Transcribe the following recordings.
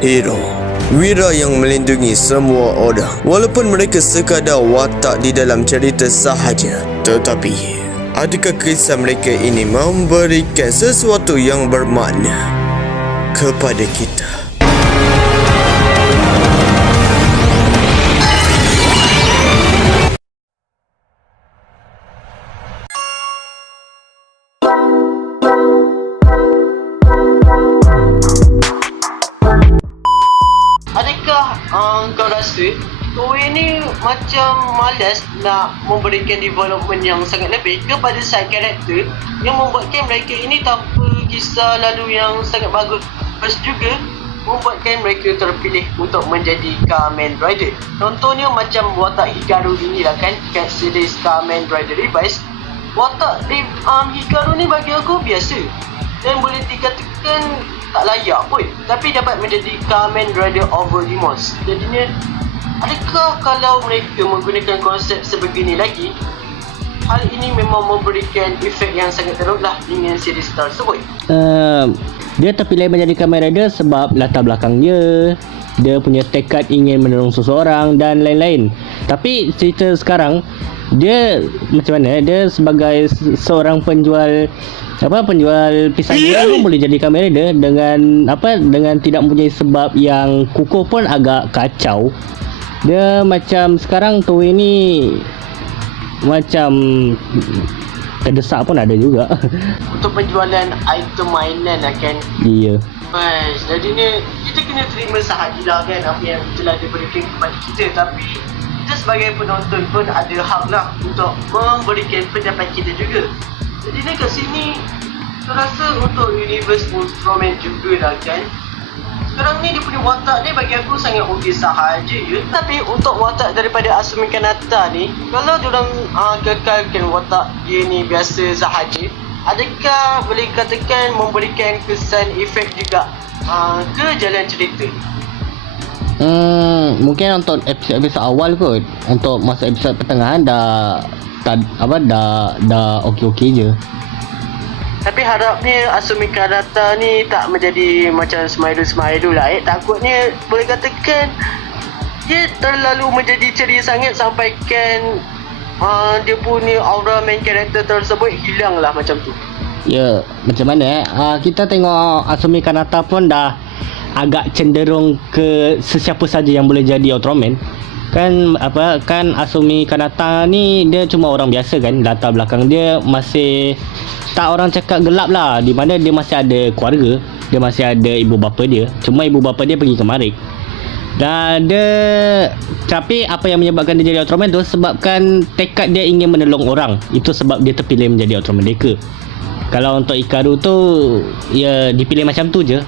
Hero, wira yang melindungi semua orang. Walaupun mereka sekadar watak di dalam cerita sahaja, tetapi adakah kisah mereka ini memberikan sesuatu yang bermakna kepada kita? Adakah kau rasa Toei ni macam malas nak memberikan development yang sangat lebih kepada side character yang membuatkan mereka ini tanpa kisah lalu yang sangat bagus juga membuatkan mereka terpilih untuk menjadi Kamen Rider. Contohnya macam watak Hikaru inilah kan, kat series Kamen Rider Rebirth. Watak Hikaru ni bagi aku biasa dan boleh dikatakan tak layak pun, tapi dapat menjadi Kamen Rider over Demons. Jadinya, adakah kalau mereka menggunakan konsep sebegini lagi, hal ini memang memberikan efek yang sangat teruklah dengan series tersebut? Dia terpilih menjadi Kamen Rider sebab latar belakang dia punya tekad ingin menolong seseorang dan lain-lain. Tapi cerita sekarang, dia macam mana? Dia sebagai seorang penjual pisang goreng pun boleh jadi Kamen Rider dengan tidak mempunyai sebab yang kukuh pun agak kacau. Dia macam sekarang Toei ni macam terdesak pun ada juga. Untuk penjualan item mainan lah kan. Iya. Jadinya kita kena terima sahajalah kan apa yang telah diberikan kepada kita, tapi kita sebagai penonton pun ada hak lah untuk memberikan pendapat kita juga. Jadi ni kat sini saya rasa untuk universe Ultraman juga lah kan. Sekarang ni dia punya watak ni bagi aku sangat okey sahaja je. Tapi untuk watak daripada Asumi Kanata ni, kalau diorang kekalkan watak dia ni biasa sahaja, adakah boleh katakan memberikan kesan efek juga ke jalan cerita? Mungkin untuk episod awal kot. Untuk masa episod pertengahan dah okey-okey je. Tapi harapnya Asumi Kanata ni tak menjadi macam Smile lah. Takutnya boleh katakan dia terlalu menjadi ceria sangat sampaikan dia punya aura main character tersebut hilang lah macam tu. Ya, macam mana kita tengok Asumi Kanata pun dah agak cenderung ke sesiapa saja yang boleh jadi Ultraman. Kan Asumi Kanata ni dia cuma orang biasa kan, latar belakang dia masih tak orang cakap gelap lah, di mana dia masih ada keluarga, dia masih ada ibu bapa dia, cuma ibu bapa dia pergi ke Marik. Dan tapi apa yang menyebabkan dia jadi Ultraman tu sebabkan tekad dia ingin menolong orang. Itu sebab dia terpilih menjadi Ultraman Deca. Kalau untuk Hikaru tu ya dipilih macam tu je,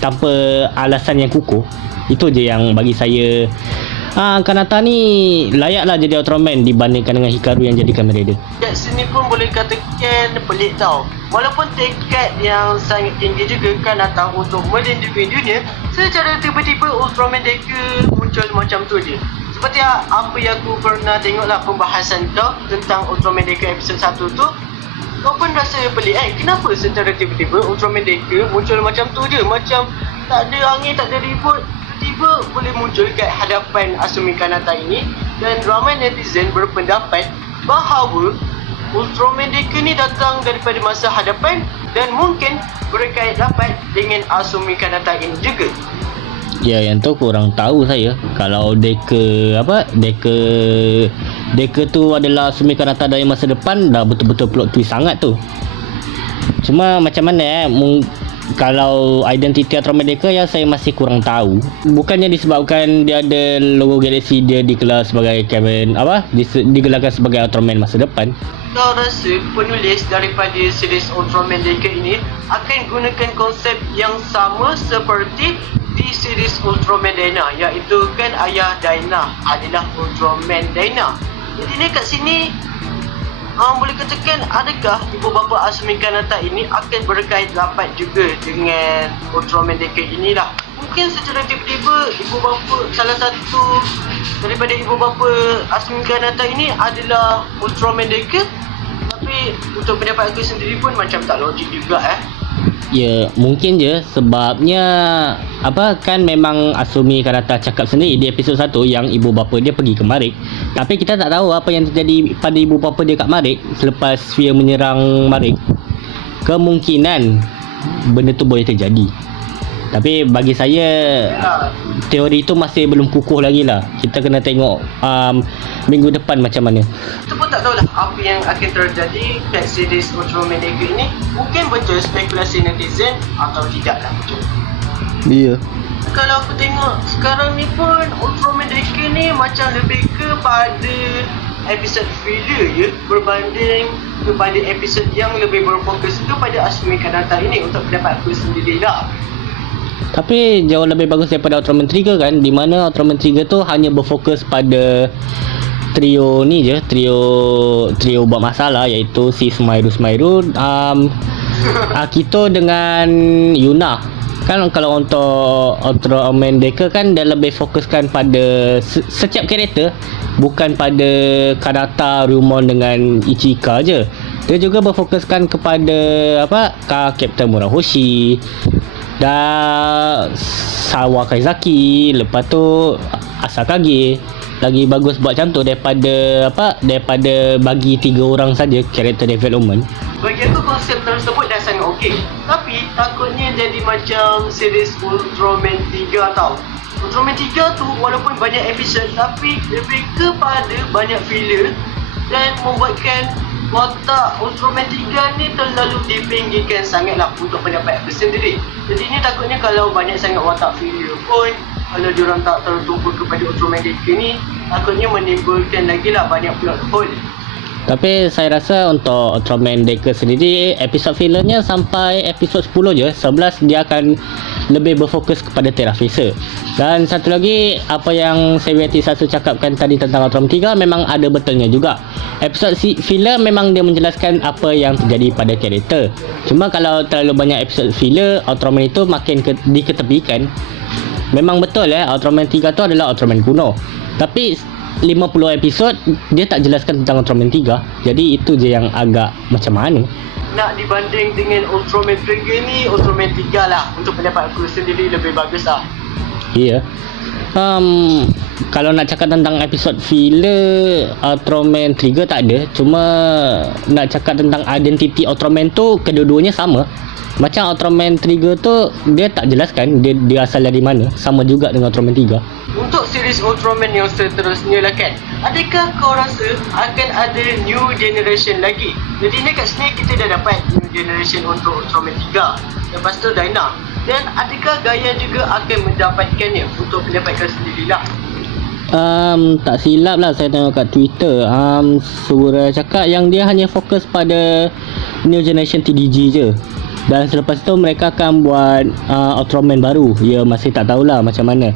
tanpa alasan yang kukuh. Itu je yang bagi saya Kanata ni layaklah jadi Ultraman dibandingkan dengan Hikaru yang jadi Kamen Rider. Kat sini pun boleh katakan pelik tau. Walaupun tekad yang sangat tinggi juga Kanata untuk melindungi dunia, secara tiba-tiba Ultraman Deca muncul macam tu je. Seperti apa yang aku pernah tengoklah pembahasan kau tentang Ultraman Deca episod 1 tu, kau pun rasa pelik kenapa secara tiba-tiba Ultraman Deca muncul macam tu je, macam tak ada angin, tak ada ribut, tiba boleh muncul kat hadapan Asumi Kanata ini. Dan ramai netizen berpendapat bahawa Ultraman Deca ni datang daripada masa hadapan dan mungkin berkait rapat dengan Asumi Kanata ini juga. Ya, yang tu kurang tahu saya. Kalau Deca tu adalah Asumi Kanata dari masa depan, dah betul-betul plot twist sangat tu. Cuma macam mana kalau identiti Ultraman Deca ya saya masih kurang tahu. Bukannya disebabkan dia ada logo galaksi, dia dikelar sebagai digelarkan sebagai Ultraman masa depan. Kau rasa penulis daripada series Ultraman Deca ini akan gunakan konsep yang sama seperti di series Ultraman Dyna, iaitu kan ayah Dyna adalah Ultraman Dyna. Jadi ni kat sini boleh katakan adakah ibu bapa Asumi Kanata ini akan berkait rapat juga dengan Ultraman Deca inilah. Mungkin secara tiba-tiba salah satu daripada ibu bapa Asumi Kanata ini adalah Ultraman Deca. Tapi untuk pendapat aku sendiri pun macam tak logik juga Ya, mungkin je sebabnya apa kan memang Asumi Kanata cakap sendiri di episod 1 yang ibu bapa dia pergi ke Marik. Tapi kita tak tahu apa yang terjadi pada ibu bapa dia kat Marik selepas Sphere menyerang Marik. Kemungkinan benda tu boleh terjadi. Tapi bagi saya teori tu masih belum kukuh lagi lah. Kita kena tengok minggu depan macam mana. Kita pun tak tahulah apa yang akan terjadi kat series Ultraman Deca ini. Mungkin betul spekulasi netizen atau tidaklah betul. Ya. Kalau aku tengok sekarang ni pun Ultraman Deca ni macam lebih kepada episod filler ya, berbanding kepada episod yang lebih berfokus kepada Asumi Kanata ini. Untuk pendapat aku sendirilah. Tapi jauh lebih bagus daripada Ultraman Trigger kan, di mana Ultraman Trigger tu hanya berfokus pada trio ni je, trio buat masalah, iaitu si Smairu, Akito dengan Yuna. Kan kalau untuk Ultraman Deca kan dia lebih fokuskan pada setiap karakter, bukan pada Kanata, Ryumon dengan Ichika je. Dia juga berfokuskan kepada Captain Murahoshi dan Sawa Kaizaki, lepas tu Asakage. Lagi bagus buat macam tu daripada bagi 3 orang saja character development. Bagi aku konsep tersebut dah sangat okey. Tapi takutnya jadi macam series Ultraman 3 tau. Ultraman 3 tu walaupun banyak episod tapi lebih kepada banyak filler dan membuatkan watak Ultraman 3 ni terlalu dipinggirkan sangatlah untuk pendapat aku sendiri. Jadi ni takutnya kalau banyak sangat watak filler pun, kalau diorang tak tertumpu kepada Ultraman Deca ni, takutnya menimbulkan lagi lah banyak plot hole. Tapi saya rasa untuk Ultraman Deca sendiri, episod fillernya sampai episod 10 je. 11 dia akan lebih berfokus kepada Terra Fisher. Dan satu lagi, apa yang Seviati Sasu cakapkan tadi tentang Ultraman 3 memang ada betulnya juga. Episod filler memang dia menjelaskan apa yang terjadi pada karakter. Cuma kalau terlalu banyak episod filler, Ultraman itu makin diketepikan. Memang betul Ultraman 3 tu adalah Ultraman kuno. Tapi 50 episod dia tak jelaskan tentang Ultraman 3. Jadi itu je yang agak macam mana. Nak dibanding dengan Ultraman Trigger ni, Ultraman 3 lah untuk pendapat aku sendiri lebih bagus lah. Ya. Kalau nak cakap tentang episod filler, Ultraman Trigger tak ada. Cuma nak cakap tentang identiti Ultraman tu, kedua-duanya sama. Macam Ultraman Trigger tu dia tak jelaskan dia asal dari mana. Sama juga dengan Ultraman 3. Untuk series Ultraman yang seterusnya lah kan, adakah kau rasa akan ada new generation lagi? Jadi ni kat sini kita dah dapat new generation untuk Ultraman 3. Lepas tu Dyna. Dan adakah Gaia juga akan mendapatkannya? Untuk pendapat kau sendirilah. Tak silap lah saya tengok kat Twitter, Sura cakap yang dia hanya fokus pada new generation TDG je. Dan selepas tu mereka akan buat Ultraman baru. Ya, masih tak tahulah macam mana.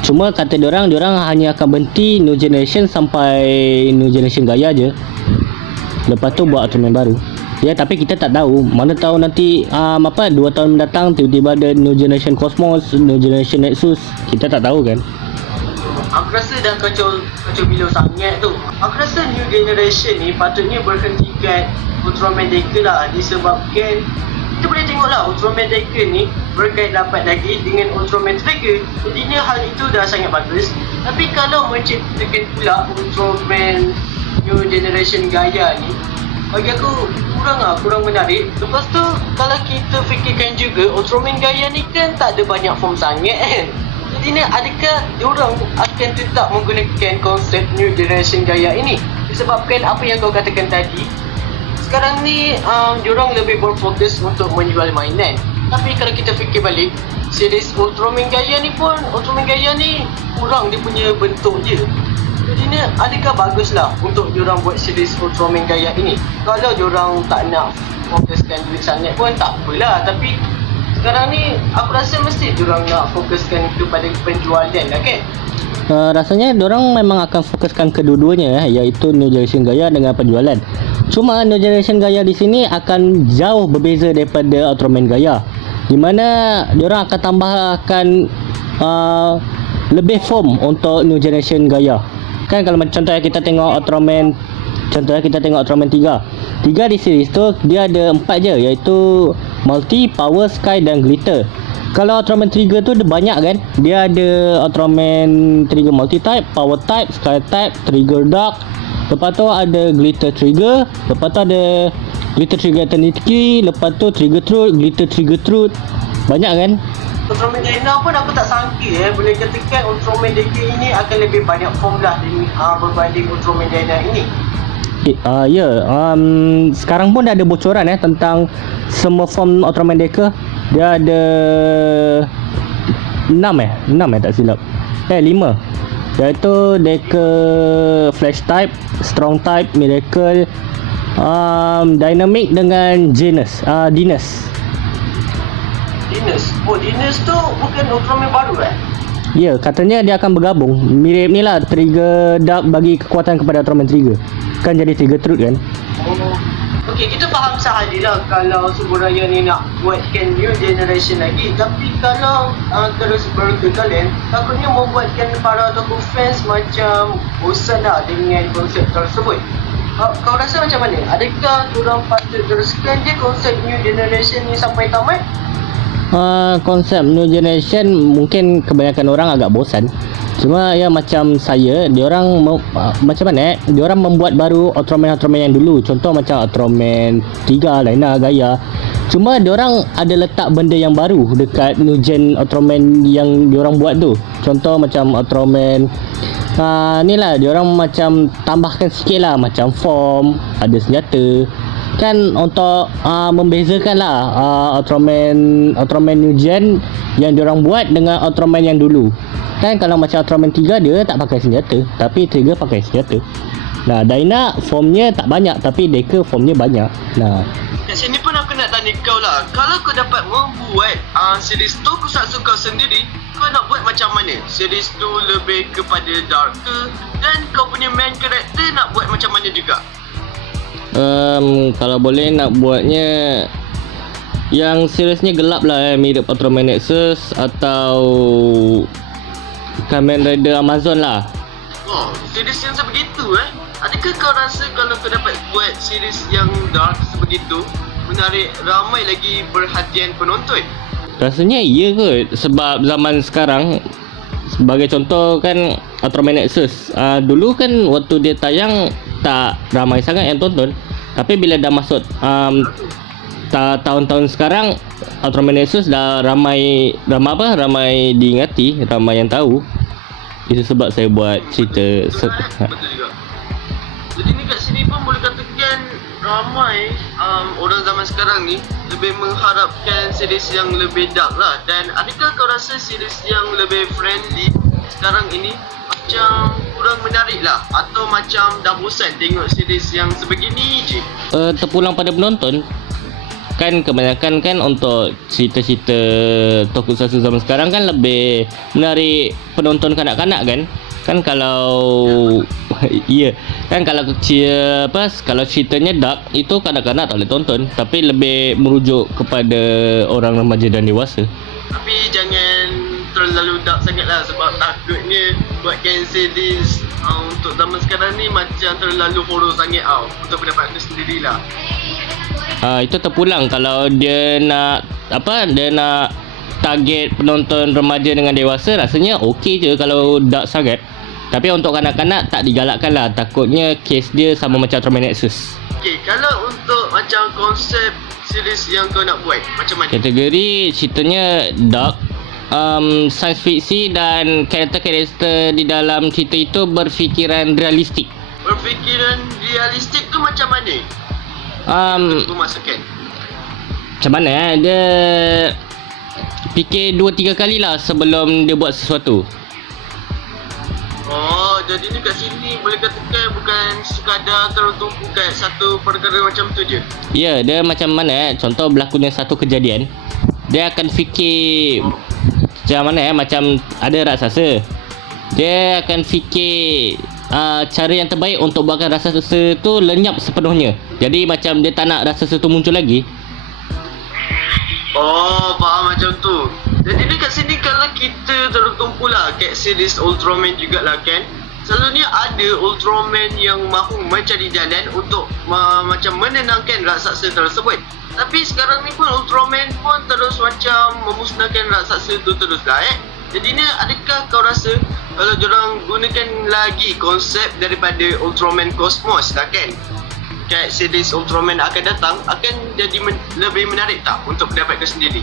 Cuma kata diorang hanya akan berhenti new generation sampai new generation Gaia je. Lepas tu buat Ultraman baru. Ya, tapi kita tak tahu. Mana tahu nanti 2 tahun mendatang tiba-tiba ada new generation Cosmos, new generation Nexus. Kita tak tahu kan. Aku rasa dah kacau bilau sangat tu. Aku rasa new generation ni patutnya berhenti kat Ultraman Deca lah, disebabkan kita boleh tengok lah Ultraman Deca ni berkait rapat lagi dengan Ultraman Trigger. Jadinya hal itu dah sangat bagus. Tapi kalau menciptakan pula Ultraman new generation Gaia ni, bagi aku kurang menarik. Lepas tu kalau kita fikirkan juga Ultraman Gaia ni kan tak ada banyak form sangat kan. Jadi ni adakah diorang akan tetap menggunakan konsep new generation Gaia ini? Disebabkan apa yang kau katakan tadi, sekarang ni diorang lebih berfokus untuk menjual mainan. Tapi kalau kita fikir balik, series Ultraman Gaia ni pun, Ultraman Gaia ni kurang dia punya bentuk je. Jadi ni adakah baguslah untuk diorang buat series Ultraman Gaia ini? Kalau diorang tak nak fokuskan duit sangat pun tak apalah. Tapi sekarang ni aku rasa mesti diorang nak fokuskan kepada penjualan lah kan? Rasanya diorang memang akan fokuskan kedua-duanya iaitu New Generation Gaia dengan penjualan. Cuma New Generation Gaia di sini akan jauh berbeza daripada Ultraman Gaia, di mana diorang akan tambahkan lebih form untuk New Generation Gaia. Kan kalau contohnya kita tengok Ultraman 3 di series tu dia ada 4 je, iaitu Multi, Power, Sky dan Glitter. Kalau Ultraman Trigger tu dia banyak kan. Dia ada Ultraman Trigger Multi Type, Power Type, Sky Type, Trigger Dark. Lepas tu ada Glitter Trigger. Lepas tu ada Glitter Trigger Eternity. Lepas tu Trigger Truth, Glitter Trigger Truth. Banyak kan. Ultraman Dyna pun aku tak sangka boleh katakan Ultraman DK ini akan lebih banyak form lah berbanding Ultraman Dyna ini. Sekarang pun dah ada bocoran tentang semua form Ultraman Deca. Dia ada 6 tak silap. 5. Iaitu Deca Flash Type, Strong Type, Miracle, Dynamic dengan Dinos. Dinos tu bukan Ultraman baru Ya, katanya dia akan bergabung. Mirip ni lah, Trigger Dark bagi kekuatan kepada Ultraman Trigger. Kan jadi Trigger Truth kan. Okey, kita faham sahajalah kalau Subaraya ni nak buatkan new generation lagi. Tapi kalau terus berkekalan, takutnya membuatkan para tokoh fans macam bosan lah dengan konsep tersebut. Kau rasa macam mana? Adakah korang patut teruskan je konsep new generation ni sampai tamat? Konsep new generation mungkin kebanyakan orang agak bosan. Cuma ya macam saya, diorang macam mana diorang membuat baru Ultraman yang dulu. Contoh macam Ultraman 3, Dyna, Gaia. Cuma diorang ada letak benda yang baru dekat new gen Ultraman yang diorang buat tu. Contoh macam Ultraman ni lah, diorang macam tambahkan sikit lah, macam form, ada senjata. Kan untuk membezakan lah Ultraman new gen yang diorang buat dengan Ultraman yang dulu. Kan kalau macam Ultraman 3 dia tak pakai senjata, tapi Trigger pakai senjata. Nah, Dyna formnya tak banyak, tapi Deca formnya banyak. Nah, kat sini pun aku nak tanya kau lah, kalau kau dapat membuat series tokusatsu kau sendiri, kau nak buat macam mana? Series tu lebih kepada dark ke? Dan kau punya main character nak buat macam mana juga? Kalau boleh nak buatnya yang seriusnya gelap lah, mirip Ultraman Nexus atau Kamen Rider Amazon lah. Oh, series yang sebegitu Adakah kau rasa kalau kau dapat buat series yang dark sebegitu, menarik ramai lagi perhatian penonton? Rasanya iya kot, sebab zaman sekarang, sebagai contoh kan Ultraman Nexus, dulu kan waktu dia tayang tak ramai sangat yang tonton. Tapi bila dah masuk tahun-tahun sekarang, Ultraman Nexus dah ramai diingati, ramai yang tahu. Itu sebab saya buat cerita. Betul juga. Jadi ni kat sini pun boleh katakan ramai orang zaman sekarang ni lebih mengharapkan series yang lebih dark lah. Dan adakah kau rasa series yang lebih friendly sekarang ini macam kurang menarik lah, atau macam dah bosan tengok series yang sebegini je? Terpulang pada penonton. Kan kebanyakan kan untuk cerita-cerita tokusatsu zaman sekarang kan lebih menarik penonton kanak-kanak kan. Kan kalau iya, kan kalau kalau ceritanya dark itu kanak-kanak tak boleh tonton, tapi lebih merujuk kepada orang remaja dan dewasa. Tapi jangan terlalu dark sangat lah, sebab takutnya buatkan series untuk zaman sekarang ni macam terlalu horror sangat untuk pendapat aku sendirilah. Itu terpulang kalau dia nak target penonton remaja dengan dewasa, rasanya okey je kalau dark sangat. Tapi untuk kanak-kanak tak digalakkan lah, takutnya kes dia sama macam Ultraman Nexus. Okey, kalau untuk macam konsep series yang kau nak buat, macam mana? Kategori ceritanya dark, science fiksi dan karakter-karakter di dalam cerita itu berfikiran realistik. Berfikiran realistik tu macam mana? Aku masukkan macam mana dia fikir 2-3 kali lah sebelum dia buat sesuatu. Oh, jadi ni kat sini boleh katakan bukan sekadar tertumpu kat satu perkara macam tu je. Ya, dia macam mana contoh berlakunya satu kejadian, dia akan fikir macam mana macam ada raksasa, dia akan fikir cara yang terbaik untuk buatkan raksasa tu lenyap sepenuhnya. Jadi macam dia tak nak raksasa tu muncul lagi. Oh, faham macam tu. Jadi dekat sini kalau kita tertumpu lah kat series Ultraman jugalah kan, selalunya ada Ultraman yang mahu mencari jalan untuk macam menenangkan raksasa tersebut. Tapi sekarang ni pun Ultraman pun terus macam memusnahkan raksasa tu terus lah Jadinya adakah kau rasa kalau diorang gunakan lagi konsep daripada Ultraman Cosmos lah kan, kat series Ultraman akan datang, akan jadi lebih menarik tak untuk pendapat kau sendiri?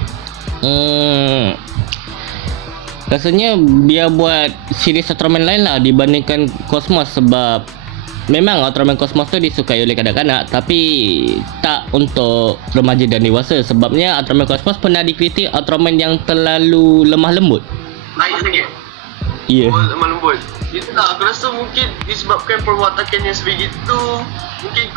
Rasanya biar buat series Ultraman lain lah dibandingkan Cosmos, sebab memang Ultraman Cosmos tu disukai oleh kanak-kanak tapi tak untuk remaja dan dewasa. Sebabnya Ultraman Cosmos pernah dikritik Ultraman yang terlalu lemah lembut. Baik sangat. Ya. Oh, lemah lembut. Itulah, aku rasa mungkin disebabkan perwatakan yang sebegitu, mungkin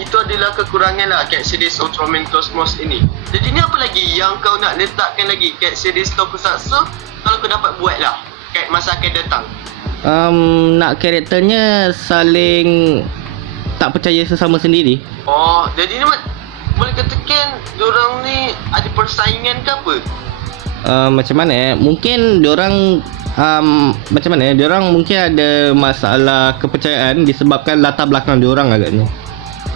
itu adalah kekurangan lah kat series Ultraman Cosmos ini. Jadi ni apa lagi yang kau nak letakkan lagi kat series Tokusatsu kalau kau dapat buat lah kat masa akan datang? Nak karakternya saling tak percaya sesama sendiri. Oh, jadi ni boleh katakan diorang ni ada persaingan ke apa? Macam mana mungkin diorang macam mana diorang mungkin ada masalah kepercayaan disebabkan latar belakang diorang agaknya.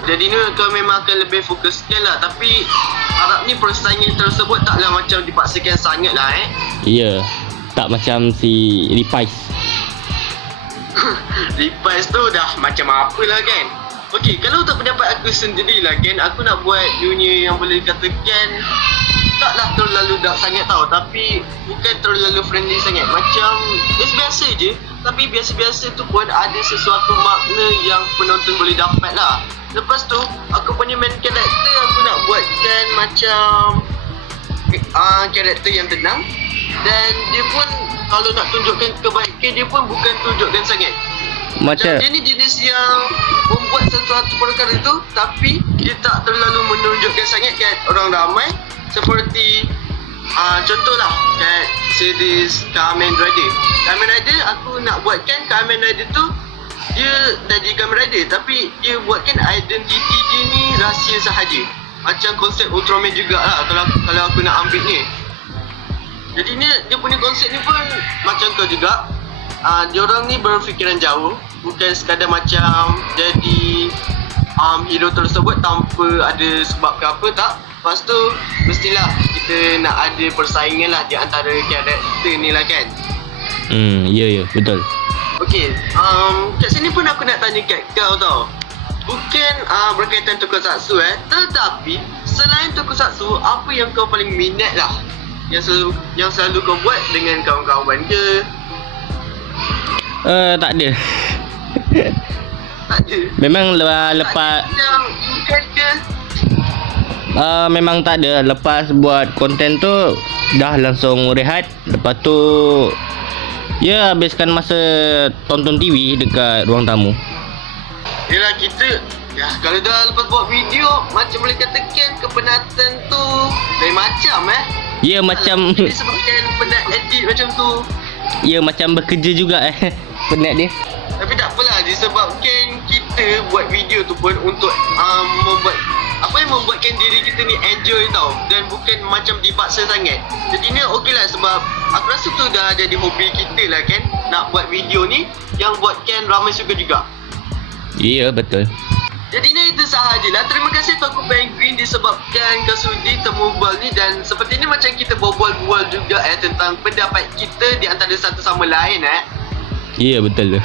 Jadi ni kau memang akan lebih fokuskan lah, tapi harap ni persaingan tersebut taklah macam dipaksakan sangat lah Ya, tak macam si Reprise. Reprise tu dah macam apa lah kan. Okey, kalau untuk pendapat aku sendirilah kan, aku nak buat dunia yang boleh katakan taklah terlalu dark sangat tau, tapi bukan terlalu friendly sangat. Macam biasa-biasa je, tapi biasa-biasa tu pun ada sesuatu makna yang penonton boleh dapat lah. Lepas tu, aku punya main karakter aku nak buatkan macam karakter yang tenang, dan dia pun kalau nak tunjukkan kebaikan, dia pun bukan tunjukkan sangat. Macam Dia ni jenis yang membuat sesuatu perkara tu, tapi dia tak terlalu menunjukkan sangat kat orang ramai. Seperti contohlah kat series Kamen Rider. Kamen Rider aku nak buatkan Kamen Rider tu dia jadi Kamen Rider, tapi dia buatkan identiti dia ni rahsia sahaja. Macam konsep Ultraman jugalah kalau aku nak ambil ni. Jadi ni dia punya konsep ni pun macam kau juga. Diorang ni berfikiran jauh, bukan sekadar macam jadi hero tersebut tanpa ada sebab ke apa, tak. Lepas tu mestilah kita nak ada persaingan lah di antara karakter ni lah kan. Ya betul. Okey, kat sini pun aku nak tanya kat kau tau. Bukan berkaitan Tokusatsu tetapi selain Tokusatsu, apa yang kau paling minat lah yang selalu kau buat dengan kawan-kawan ke? Tak ada. Tak ada. Memang lepas Yang bukan ke? memang tak ada. Lepas buat konten tu dah langsung rehat. Lepas tu ya habiskan masa tonton TV dekat ruang tamu. Yelah kita kalau dah lepas buat video, macam boleh katakan kepenatan tu lain macam Ya macam Ini sebabkan penat edit macam tu. ya macam bekerja juga penat dia. Tapi tak apalah, disebabkan kita buat video tu pun untuk membuatkan diri kita ni enjoy tau, dan bukan macam dipaksa sangat. Jadi ni okey lah, sebab aku rasa tu dah jadi hobi kita lah kan, nak buat video ni yang buatkan ramai suka juga. Ya betul. Jadi ni itu sahajalah. Terima kasih Toko Penguin disebabkan kau sudi temu bual ni, dan seperti ni macam kita berbual-bual juga tentang pendapat kita di antara satu sama lain Ya betul tu.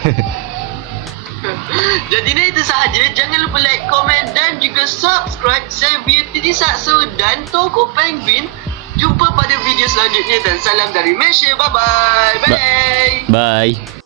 Jadi ni itu sahaja. Jangan lupa like, komen dan juga subscribe. Saya Beauty Satsu dan Toko Penguin. Jumpa pada video selanjutnya dan salam dari Malaysia. Bye bye. Bye. Bye.